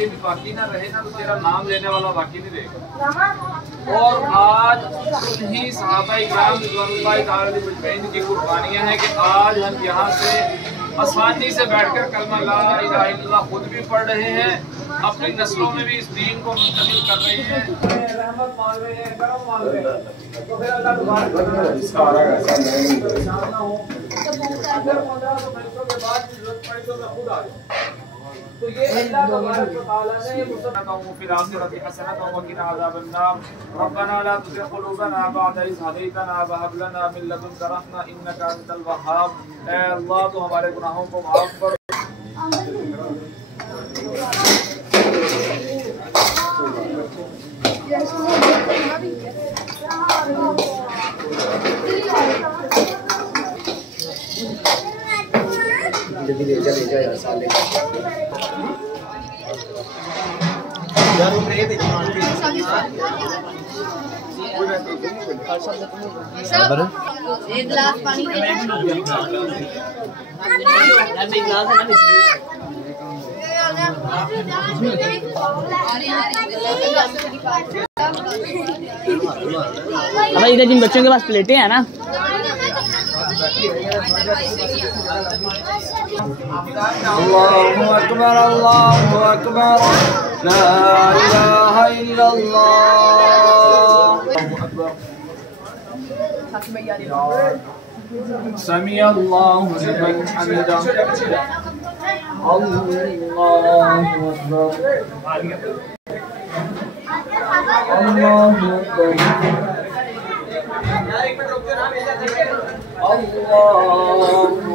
ये भी बाकी ना रहे ना तो तेरा नाम लेने वाला बाकी नहीं रहेगा। और आज उन्हीं सहाबा इकराम रिज़वानुल्लाहि ताला अलैहिम की कुर्बानियाँ हैं कि आज हम यहाँ से आसानी से बैठकर कलमा ला इलाहा इल्लल्लाह खुद भी पढ़ रहे हैं, अपनी नस्लों में भी इस दीन को मुंतकिल कर रहे हैं, रहमत मांग रहे हैं, करम मांग रहे हैं। तो फिर अल्लाह तबारक इसका ना हो अगर 15 मिनटों के बाद जरूरत पड़ी तो मैं खुद आ जाऊँ। तो ये अल्लाह तबारक व तआला ने मुसल्लम फिल आखिरति हसनतन व क़िना अज़ाबन्नार रब्बना ला तुज़िग़ क़ुलूबना बअद इज़ हदैतना व हब लना मिन लदुनका रहमा इन्नका अंतल वहाब। ऐ अल्लाह तो हमारे गुनाहों को माफ कर। ले जा यार साले यार वो रहे थे एक गिलास पानी अब इधर जिन बच्चों के पास प्लेटें हैं ना अल्लाहु अकबर ला इलाहा इल्लल्लाह समी अल्लाहु लिमन हमिदा अल्लाहु अकबर अल्लाहु